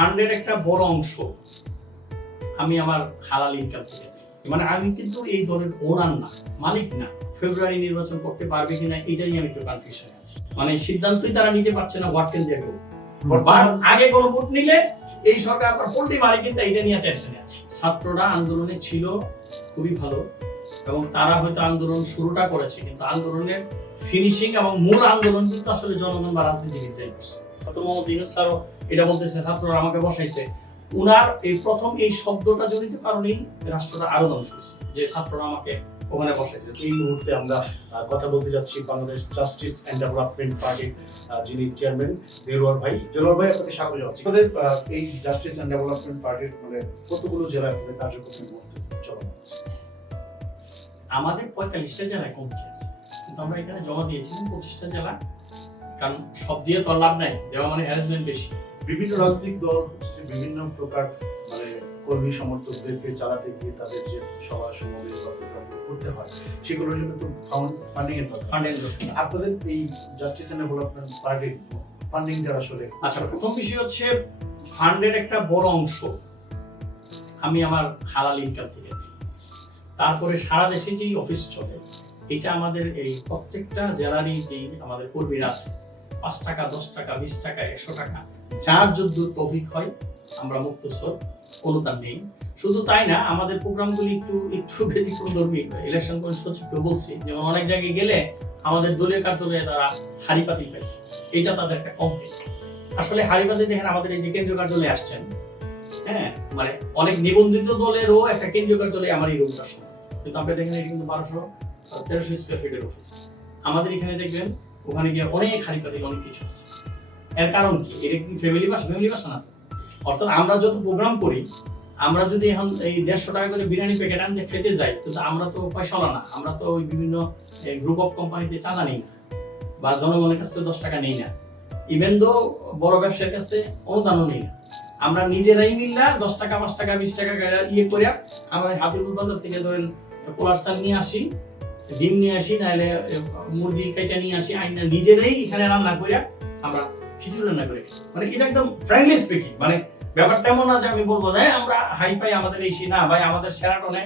ফান্ডের একটা বড় অংশ আমি আমার হালাল ইনকাম থেকে মানে আমি কিন্তু এই দলের ওনার না মালিক না। ফেব্রুয়ারি নির্বাচন করতে পারবে কিনা এটাই আমি একটু কনফিউশনে আছি। মানে সিদ্ধান্তই তারা নিতে পারছে না হোয়াট ক্যান দেয়ার আগে কোনো ভোট নিলে এই সরকার আবার পোল্ট্রি মারে কিন্তু এটা নিয়ে টেনশনে আছে। ছাত্ররা আন্দোলনে ছিল খুবই ভালো এবং তারা হয়তো আন্দোলন শুরুটা করেছে কিন্তু আন্দোলনের ফিনিশিং এবং মূল আন্দোলন কিন্তু আসলে জনগণ বা রাজনীতিবিদরাই করছে। মোহাম্মদ ইউনুস স্যারও এটা বলতেছে ছাত্ররা আমাকে বসাইছে। উনার এই প্রথম এই শব্দটা জড়িত কারণেই রাষ্ট্রটা আরও ধ্বংস হয়েছে। যে ছাত্ররা আমাকে ওখানে বসাইছে। এই মুহূর্তে আমরা কথা বলতে যাচ্ছি বাংলাদেশ জাস্টিস অ্যান্ড ডেভেলপমেন্ট পার্টির যিনি চেয়ারম্যান দেরোয়ার ভাই। দেরোয়ার ভাই, আপনাকে স্বাগত জানাচ্ছি। আমাদের এই জাস্টিস অ্যান্ড ডেভেলপমেন্ট পার্টির মানে কতগুলো জেলায় আপনাদের কার্যক্রম চলমান আমাদের পঁয়তাল্লিশটা জেলায় আছে কিন্তু আমরা এখানে জমা দিয়েছিলাম পঁচিশটা জেলা। কারণ সব দিয়ে তো লাভ নাই। দেওয়া মানে হ্যারাসমেন্ট বেশি। বিভিন্ন রাজনৈতিক দল হচ্ছে বিভিন্ন প্রকার মানে কর্মী সমর্থকদেরকে চালাতে গিয়ে তাদের যে সভা সমাবেশ বা প্রোগ্রামগুলো করতে হয় সেগুলোর জন্য তো ফান্ডিং এর দরকার। আপনাদের এই জাস্টিস অ্যান্ড ডেভেলপমেন্ট পার্টির ফান্ডিংটা আসলে আচ্ছা প্রথম বিষয় হচ্ছে ফান্ডের একটা বড় অংশ আমি আমার হালাল ইনকাম থেকে তারপরে সারা দেশে যেই অফিস চলে এটা আমাদের এই প্রত্যেকটা জেলারই যেই আমাদের কর্মীরা আছে পাঁচ টাকা, দশ টাকা, বিশ টাকা, একশো টাকা। যার যদ্দ তৌফিক হয়, আমরা মুক্ত স্রোত অনুদান নেই। শুধু তাই না, আমাদের প্রোগ্রামগুলি একটু একটু ব্যতিক্রম ধর্মী। ইলেকশন কমিশন সচিবকে বলছি, যেমন অনেক জায়গায় গেলে আমাদের দলীয় কার্যালয়ে তারা হারিপাতি পাইছে। এটা তাদের একটা কমপ্লেন আসলে হারিবাদে দেখেন, আমাদের এই যে কেন্দ্রীয় কার্যালয়ে আসছেন হ্যাঁ মানে অনেক নিবন্ধিত দলেরও একটা কেন্দ্রীয় কার্যালয়ে আমার এই রুমটা কিন্তু আপনি দেখেন, এটা কিন্তু বারোশো তেরোশো স্কোয়ার ফিটের অফিস আমাদের এখানে দেখবেন ওখানে গিয়ে অনেক হারিপাতি অনেক কিছু আছে। এর কারণ কি? এটা কি ফ্যামিলি বাসা? ফ্যামিলি বাসা না তো। অর্থাৎ আমরা যত প্রোগ্রাম করি, আমরা যদি এখন এই দেড়শো টাকা করে বিরিয়ানি প্যাকেট আনতে খেতে যাই, কিন্তু আমরা তো পয়সাওয়ালা না। আমরা তো ওই বিভিন্ন গ্রুপ অফ কোম্পানিতে চাঁদা নিই না। বা জনগণের কাছ থেকে দশ টাকা নেই না। ইভেন দো বড় ব্যবসার কাছে অনুদানও নেই না। আমরা নিজেরাই মিললা দশ টাকা, পাঁচ টাকা, বিশ টাকা ইয়ে করে আমরা হাতিরপুর বাজার থেকে ধরেন পোলার চাল নিয়ে আসি। ডিম নিয়ে আসি নাহলে মুরগি কেটে নিয়ে আসি আইনা নিজেরাই এখানে রান্না করে আমরা খিচুড়ি রান্না করে। মানে এটা একদম ফ্রেন্ডলি স্পিকিং মানে ব্যাপারটা এমন না যে আমি বলব যে "হ্যাঁ, আমরা হাই পাই আমাদের এই না ভাই আমাদের সেরাটনে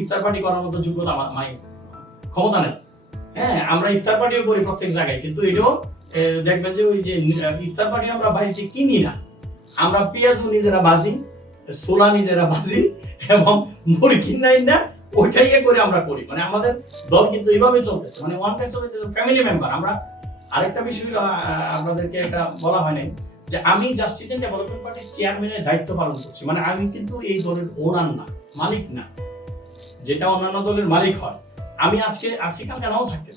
ইফতার পার্টি করার মতো যোগ্যতা আমার মানে ক্ষমতা নেই। হ্যাঁ আমরা ইফতার পার্টিও করি প্রত্যেক জায়গায় কিন্তু এটাও দেখবেন যে ওই যে ইফতার পার্টি আমরা বাড়িতে কিনি না। আমরা পেঁয়াজও নিজেরা বাজি সোলা নিজেরা বাজি এবং মুরগি নাই না ওইটাই করে আমরা করি। মানে আমাদের দল কিন্তু এইভাবে চলতেছে। মানে ওয়ান টাইস ফ্যামিলি মেম্বার আমরা আরেকটা বিষয় আপনাদেরকে একটা বলা হয় নাই যে আমি জাস্টিস এন্ড ডেভেলপমেন্ট পার্টির চেয়ারম্যানের দায়িত্ব পালন করছি। মানে আমি কিন্তু এই দলের ওনার না মালিক না যেটা অন্যান্য দলের মালিক হয়। আমি আজকে আজকে কালকে নাও থাকতে।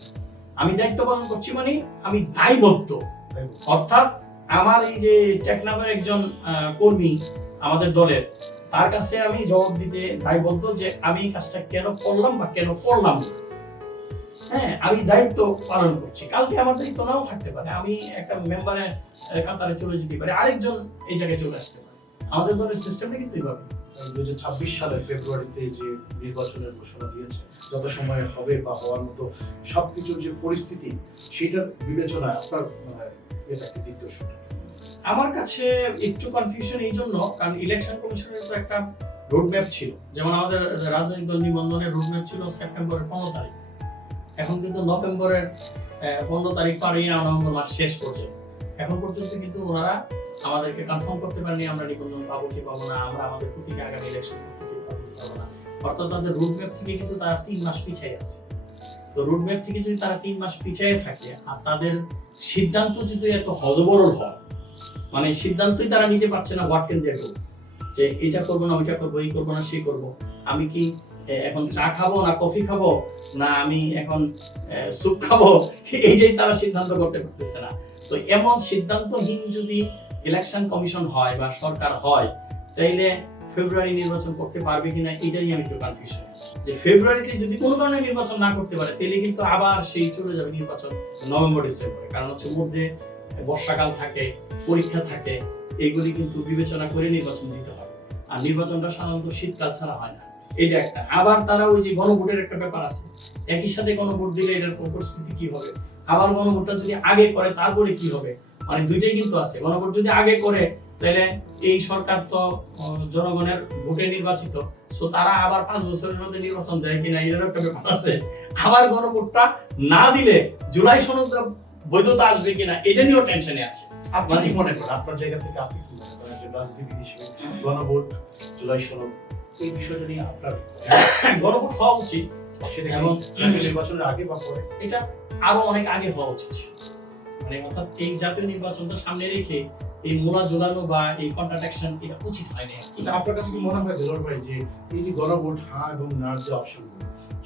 আমি দায়িত্ব পালন করছি মানে আমি দায়বদ্ধ। অর্থাৎ আমার এই যে টেকনামের একজন কর্মী আমাদের দলের তার কাছে আমি জবাব দিতে দায়বদ্ধ যে আমি কাজটা কেন করলাম বা কেন করলাম হ্যাঁ আমি দায়িত্ব পালন করছি। কালকে আমার দায়িত্ব নাও থাকতে পারে। আমি একটা মেম্বারের কাতারে চলে যেতে পারি। আরেকজন এই জায়গায় চলে আসতে পারে। আমাদের দলের সিস্টেমটা কিন্তু এইভাবে। দুই হাজার ছাব্বিশ সালের ফেব্রুয়ারিতে যে নির্বাচনের ঘোষণা দিয়েছে, যত সময় হবে বা হওয়ার মতো সবকিছুর যে পরিস্থিতি, সেটার বিবেচনায় আপনার এটাকে দ্বিতীয় শুনে আমার কাছে একটু কনফিউশন এই জন্য, কারণ ইলেকশন কমিশনের তো একটা রোড ম্যাপ ছিল। যেমন আমাদের রাজনৈতিক দল নিবন্ধনের রোড ম্যাপ ছিল সেপ্টেম্বরের পনেরো তারিখ। এখন কিন্তু নভেম্বরের পনেরো তারিখ পারিয়ে নভেম্বর মাস শেষ পর্যন্ত। এখন পর্যন্ত কিন্তু ওনারা আমাদেরকে কনফার্ম করতে পারেনি, আমরা নিবন্ধন পাবো কি পাবো না, আমরা আমাদের প্রতিটি আগামী ইলেকশন পাবো না। অর্থাৎ তাদের রুট ম্যাপ থেকে কিন্তু তারা তিন মাস পিছিয়ে আছে। তো রুট ম্যাপ থেকে যদি তারা তিন মাস পিছিয়ে থাকে, আর তাদের সিদ্ধান্ত যদি এত হজবরল হয় মানে সিদ্ধান্তই তারা নিতে পারছে না হোয়াট ক্যান দেয়ার যে এটা করব না, ওইটা করব, এই করব না, সেই করব। আমি কি এখন চা খাব না কফি খাব? না, আমি এখন স্যুপ খাব? এইটাই তারা সিদ্ধান্ত করতে পারতেছে না। তো এমন সিদ্ধান্তহীন যদি ইলেকশন কমিশন হয় বা সরকার হয়, তাইলে ফেব্রুয়ারি নির্বাচন করতে পারবে কিনা এটাই আমি একটু কনফিউশন যে ফেব্রুয়ারিতে যদি কোনো কারণে নির্বাচন না করতে পারে তাহলে কিন্তু আবার সেই চলে যাবে নির্বাচন নভেম্বর, ডিসেম্বরে। কারণ হচ্ছে মধ্যে বর্ষাকাল থাকে, পরীক্ষা থাকে, এগুলি কিন্তু বিবেচনা করে নির্বাচন দিতে হবে আর নির্বাচনটা সাধারণত শীতকাল ছাড়া হয় না। এটা একটা। আবার তারা ওই যে গণভোটের একটা ব্যাপার আছে। একই সাথে গণভোট দিলে এটার পরিস্থিতি কি হবে? আবার গণভোটটা যদি আগে করে, তারপরে কি হবে? মানে দুইটাই কিন্তু আছে। গণভোট যদি আগে করে, তাহলে এই সরকার তো জনগণের ভোটে নির্বাচিত। সো তারা আবার পাঁচ বছরের মধ্যে নির্বাচন দেয় কিনা, এটারও একটা ব্যাপার আছে। আবার গণভোটটা না দিলে জুলাই সনদ বৈধতা আসবে কিনা এটা নিয়েও টেনশনে আছে। আপনি কি মনে করেন? আপনার জায়গা থেকে আপনি কি মনে করেন যে হিসেবে গণভোট জুলাই সনদ এই বিষয়টা নিয়ে আপনার গণভোট হওয়া উচিত। সেটা নির্বাচনের আগে বা পরে? এটা আরও অনেক আগে হওয়া উচিত মানে অর্থাৎ এই জাতীয় নির্বাচনটা সামনে রেখে এই মোলা ঝোলানো বা এই কন্ট্রাডিকশন এটা উচিত হয়নি। আচ্ছা আপনার কাছে কি মনে হয় দেলোর ভাই যে এই যে গণভোট হ্যাঁ এবং নার যে অপশন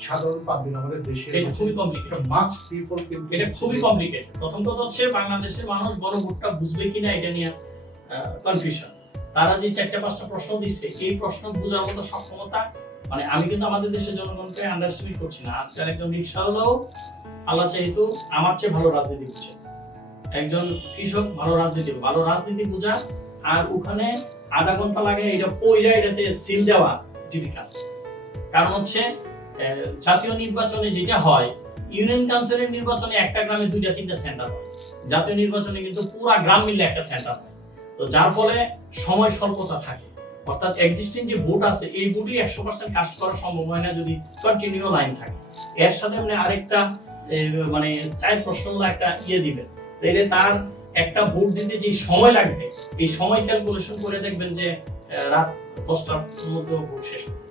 সাধারণ পাবলিক আমাদের দেশের এটা খুবই কমপ্লিকেটেড মাছ পিপল কিন্তু এটা খুবই কমপ্লিকেটেড প্রথম কথা হচ্ছে বাংলাদেশের মানুষ গণভোটটা বুঝবে কিনা এটা নিয়ে কনফিউশন তারা যে চারটা পাঁচটা প্রশ্ন দিচ্ছে এই প্রশ্ন বোঝার মতো সক্ষমতা মানে আমি কিন্তু আমাদের দেশের জনগণকে আন্ডারস্ট্যান্ড করছি না। আজকাল একজন রিক্সাওয়ালাও আল্লাহ চাইতো আমার চেয়ে ভালো রাজনীতি বুঝছে একজন কৃষক ভালো রাজনীতি ভালো রাজনীতি বোঝা আর ওখানে আধা ঘণ্টা লাগে এটা পইরা এটাতে সিল দেওয়া ডিফিকাল্ট কারণ হচ্ছে জাতীয় নির্বাচনে যেটা হয়, ইউনিয়ন কাউন্সিলের নির্বাচনে একটা গ্রামে দুইটা, তিনটা সেন্টার হয়। জাতীয় নির্বাচনে কিন্তু পুরা গ্রাম মিলে একটা সেন্টার হয়। তো যার ফলে সময় স্বল্পতা থাকে। অর্থাৎ এক্সিস্টিং যে ভোট আছে, এই ভোটই একশো পার্সেন্ট কাস্ট করা সম্ভব হয় না যদি কন্টিনিউ লাইন থাকে। এর সাথে আপনি আরেকটা মানে চার প্রশ্নগুলো একটা ইয়ে দিবেন। তাইলে তার একটা ভোট দিতে যে সময় লাগবে, এই সময় ক্যালকুলেশন করে দেখবেন যে রাত দশটার মধ্যে ভোট শেষ হবে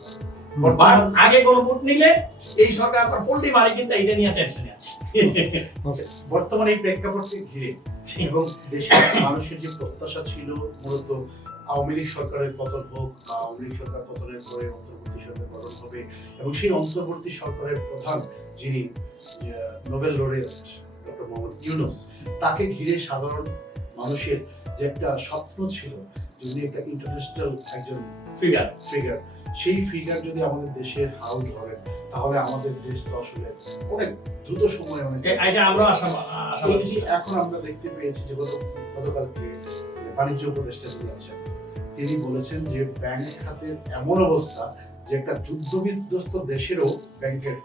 আগে কোনো ভোট নিলে এই সরকার আবার পোল্ট্রি মারি কিন্তু এইটা নিয়ে টেনশনে আছে। বর্তমানে এই প্রেক্ষাপটকে ঘিরে এবং দেশের মানুষের যে প্রত্যাশা ছিল মূলত আওয়ামী লীগ সরকারের পতন হোক বা আওয়ামী লীগ সরকার পতনের পরে অন্তর্বর্তী সরকার পতন হবে এবং সেই অন্তর্বর্তী সরকারের প্রধান যিনি আহ, Nobel laureate doctor Mohammad Yunus তাকে ঘিরে সাধারণ মানুষের যে একটা স্বপ্ন ছিল যে উনি একটা ইন্টারন্যাশনাল একজন ফিগার ফিগার সেই ফিগার যদি আমাদের দেশের হাল ধরেন তাহলে আমাদের দেশ তো আসলে অনেক দ্রুত সময়ে অনেক এটা আমরা আশাবাদী। এখন আমরা দেখতে পেয়েছি যে গত গতকালকে বাণিজ্য উপদেষ্টা যিনি আছেন তিনি বলেছেন যে ব্যাংক খাতের এমন অবস্থা যে একটা যুদ্ধ বিধ্বস্ত দেশেরও ব্যাংকের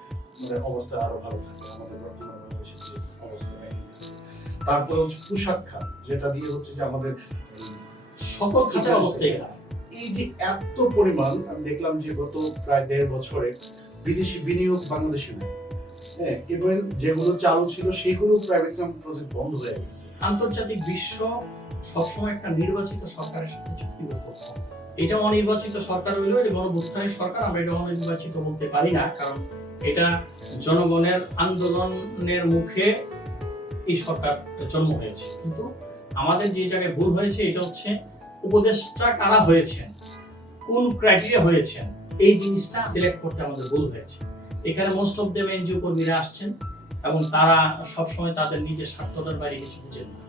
মানে অবস্থা আরও ভালো থাকে আমাদের বর্তমান বাংলাদেশের যে অবস্থা তারপরে হচ্ছে পোশাক খাত যেটা দিয়ে হচ্ছে যে আমাদের সকল খাতের অবস্থাই খারাপ এই যে এত পরিমাণ আমি দেখলাম যে গত প্রায় দেড় বছরে বিদেশি বিনিয়োগ বাংলাদেশে হ্যাঁ এবং যেগুলো চালু ছিল সেগুলো প্রাইভেট প্রজেক্ট বন্ধ হয়ে গেছে। আন্তর্জাতিক বিশ্ব সবসময় একটা নির্বাচিত সরকারের সাথে চুক্তিবদ্ধ। এটা অনির্বাচিত সরকার হইলেও এটা গণভুত্থানের সরকার আমরা এটা অনির্বাচিত বলতে পারি না কারণ এটা জনগণের আন্দোলনের মুখে এই সরকার জন্ম হয়েছে। কিন্তু আমাদের যে জায়গায় ভুল হয়েছে এটা হচ্ছে উপদেষ্টা কারা হয়েছেন? কোন ক্রাইটেরিয়া হয়েছেন? এই জিনিসটা সিলেক্ট করতে আমাদের ভুল হয়েছে। এখানে মোস্ট অফ দেম এনজিও কর্মীরা আসছেন এবং তারা সবসময় তাদের নিজের স্বার্থটার বাইরে কিছু বুঝেন না।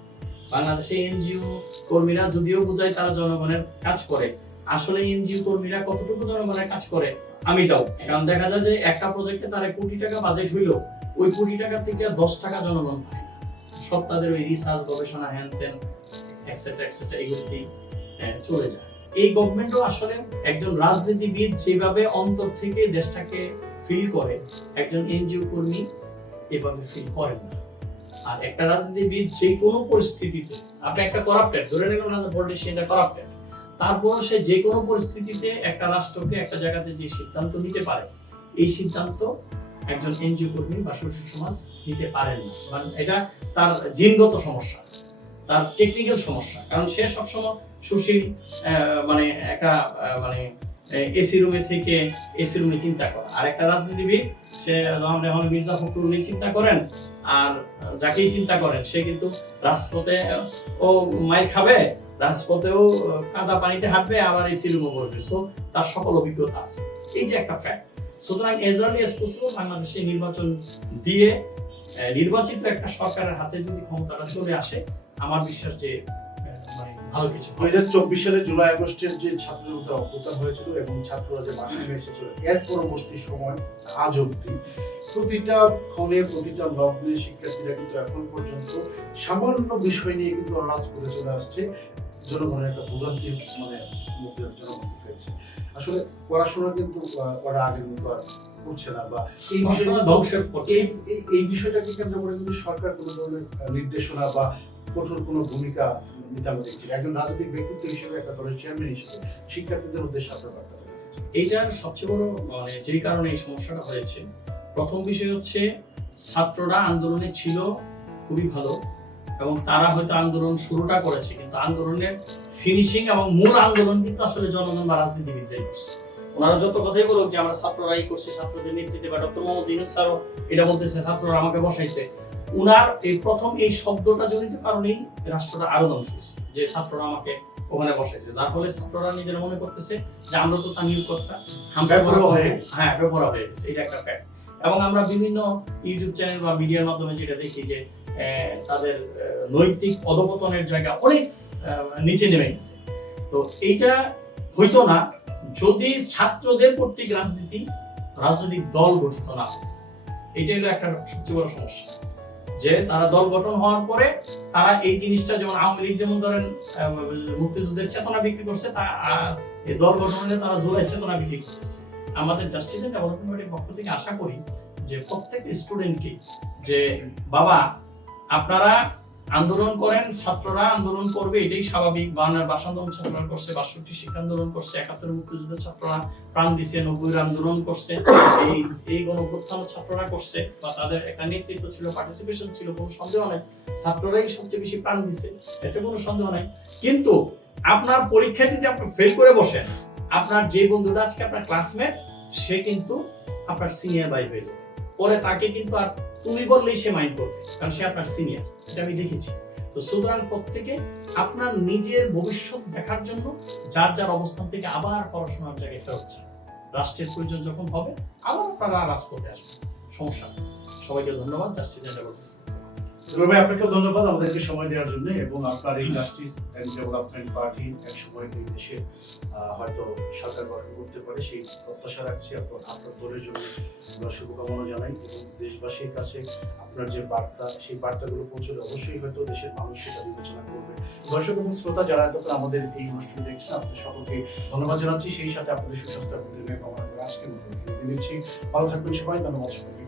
বাংলাদেশে এনজিও কর্মীরা যদিও বোঝায় তারা জনগণের কাজ করে, আসলে এনজিও কর্মীরা কতটুকু জনগণের কাজ করে আমিটাও কারণ দেখা যায় যে একটা প্রজেক্টে তারা কোটি টাকা বাজেট হইল ওই কোটি টাকা থেকে দশ টাকা জনগণ পায় সব তাদের ওই রিসার্চ গবেষণা হ্যান ত্যান এক্সেট্রা এক্সেট্রা এগুলোতেই চলে যায়। এই গভর্নমেন্টও আসলে একজন রাজনীতিবিদ যেভাবে অন্তর থেকে দেশটাকে ফিল করে, একজন এনজিও কর্মী এভাবে ফিল করেন না। আর একটা রাজনীতিবিদ যে কোনো পরিস্থিতিতে, আপনি একটা করাপ্টেড ধরে রাখলাম না পলিটিশিয়ানটা করাপ্টেড তারপর সে যে কোনো পরিস্থিতিতে একটা রাষ্ট্রকে একটা জায়গাতে যে সিদ্ধান্ত নিতে পারে, এই সিদ্ধান্ত একজন এনজিও কর্মী বা সুশীল সমাজ নিতে পারেন না। মানে এটা তার জিনগত সমস্যা। তার টেকনিক্যাল সমস্যা। কারণ সে সবসময় সুশীল মানে একটা মানে এসি রুমে থেকে এসি রুমে চিন্তা করা। আর একটা রাজনীতিবিদ, সে এখন মির্জা ফখরুল নিয়ে চিন্তা করেন, আর যাকেই চিন্তা করেন, সে কিন্তু রাজপথে, ও মাইর খাবে, রাজপথেও কাদা পানিতে হাঁটবে, আবার এই সিলুমে বসবে। সো তার সকল অভিজ্ঞতা আছে। এই যে একটা ফ্যাক্ট সুতরাং এজ আর্লি বাংলাদেশে নির্বাচন দিয়ে নির্বাচিত একটা সরকারের হাতে যদি ক্ষমতাটা চলে আসে আমার বিশ্বাস যে মানে ভালো কিছু দুই হাজার চব্বিশ সালে জুলাই আগস্টের যে ছাত্রদের অভ্যুত্থান হয়েছিল এবং ছাত্ররা যে মাঠে নেমে এসেছিল এর পরবর্তী সময় আজ অবধি প্রতিটা ক্ষণে প্রতিটা লগ্নে শিক্ষার্থীরা কিন্তু এখন পর্যন্ত সামান্য বিষয় নিয়ে কিন্তু চলে আসছে। জনগণের একটা ভোগান্তির মানে মধ্যে জনগণ ফেলছে আসলে পড়াশোনা কিন্তু ওরা আগের মতো আর করছে না বা এই বিষয়টা ধ্বংসের এই এই- এই বিষয়টাকে কেন্দ্র করে কিন্তু সরকার কোনো ধরনের নির্দেশনা বা কঠোর কোনো ভূমিকা নিতে আমরা দেখছি একজন রাজনৈতিক ব্যক্তিত্ব হিসেবে একটা দলের চেয়ারম্যান হিসেবে শিক্ষার্থীদের উদ্দেশ্যে আপনার বার্তা এইটার সবচেয়ে বড় মানে যেই কারণে এই সমস্যাটা হয়েছে প্রথম বিষয় হচ্ছে ছাত্ররা আন্দোলনে ছিল খুবই ভালো। এবং তারা হয়তো আন্দোলন শুরুটা করেছে কিন্তু আন্দোলনের ফিনিশিং এবং মূল আন্দোলন কিন্তু আসলে জনগণ বা রাজনীতিবিদরাই করছে। ওনারা যত কথাই বলুক যে আমরা ছাত্ররা এই করছি ছাত্রদের নেতৃত্বে বা ডক্টর মোহাম্মদ ইউনুস স্যারও এটা বলতেছে ছাত্ররা আমাকে বসাইছে। উনার এই প্রথম এই শব্দটা জনিত কারণেই রাষ্ট্রটা আরও ধ্বংস হয়েছে যে ছাত্ররা আমাকে ওখানে বসাইছে। যার ফলে ছাত্ররা নিজেরা মনে করতেছে যে আমরা তো তার নিয়োগকর্তা হয়ে হয়ে হ্যাঁ হয়ে গেছে। এটা একটা ফ্যাক্ট এবং আমরা বিভিন্ন ইউটিউব চ্যানেল বা মিডিয়ার মাধ্যমে যেটা দেখি যে তাদের নৈতিক অধপতনের জায়গা অনেক নিচে নেমে গেছে। তো এইটা হইতো না যদি ছাত্রদের কর্তৃক রাজনীতি, রাজনৈতিক দল গঠিত না হয় এইটা হলো একটা সবচেয়ে বড় সমস্যা। যে তারা দল গঠন হওয়ার পরে তারা এই জিনিসটা যেমন আওয়ামী লীগ যেমন ধরেন মুক্তিযুদ্ধের চেতনা বিক্রি করছে, তা দল গঠনে তারা জুলাই চেতনা বিক্রি করতেছে। আমাদের জাস্টিস এন্ড ডেভেলপমেন্ট পক্ষ থেকে আশা করি যে প্রত্যেক স্টুডেন্টকে যে, বাবা আপনারা আন্দোলন করেন, ছাত্ররা আন্দোলন করবে, এটাই স্বাভাবিক। বাংলার ভাষা আন্দোলন ছাত্ররা করছে, বাষট্টি শিক্ষা আন্দোলন করছে, একাত্তর মুক্তিযুদ্ধের ছাত্ররা প্রাণ দিছে নব্বই আন্দোলন করছে। এই এই গণপ্রত্থান ছাত্ররা করছে বা তাদের একটা নেতৃত্ব ছিল পার্টিসিপেশন ছিল, কোনো সন্দেহ নাই। ছাত্ররাই সবচেয়ে বেশি প্রাণ দিছে, এতে কোনো সন্দেহ নাই। কিন্তু আপনার পরীক্ষায় যদি আপনি ফেল করে বসেন, আপনার যে বন্ধুটা আজকে আপনার ক্লাসমেট সে কিন্তু আপনার সিনিয়র ভাই হয়ে যাবে। পরে তাকে কিন্তু আর তুমি বললেই সে মাইন্ড করবে, কারণ সে আপনার সিনিয়র সেটা আমি দেখেছি। তো সুতরাং প্রত্যেকে আপনার নিজের ভবিষ্যৎ দেখার জন্য যার যার অবস্থান থেকে আবার পড়াশোনার জায়গায় ফেরত। রাষ্ট্রের প্রয়োজন যখন হবে, আবার আপনারা রাজপথে আসবেন। সমস্যা সবাইকে ধন্যবাদ। জাস্টিস দুলাল আপনাকেও ধন্যবাদ আমাদেরকে সময় দেওয়ার জন্য এবং আপনার এই জাস্টিস অ্যান্ড ডেভেলপমেন্ট পার্টি এক সময় এই দেশে হয়তো সরকার গঠন করতে পারে, সেই প্রত্যাশা রাখছি। আপনার আপনার দলের জন্য আমরা শুভকামনা জানাই এবং দেশবাসীর কাছে আপনার যে বার্তা, সেই বার্তাগুলো পৌঁছলে অবশ্যই হয়তো দেশের মানুষ সেটা বিবেচনা করবে। দর্শক এবং শ্রোতা যারা এতক্ষণ আমাদের এই অনুষ্ঠান দেখছেন, আপনাদের সকলকে ধন্যবাদ জানাচ্ছি। সেই সাথে আপনাদের সুস্বাস্থ্য, আপনাদের কামনা করে আজকের মতো এখানে ভালো থাকবেন সবাই, ধন্যবাদ সবাইকে।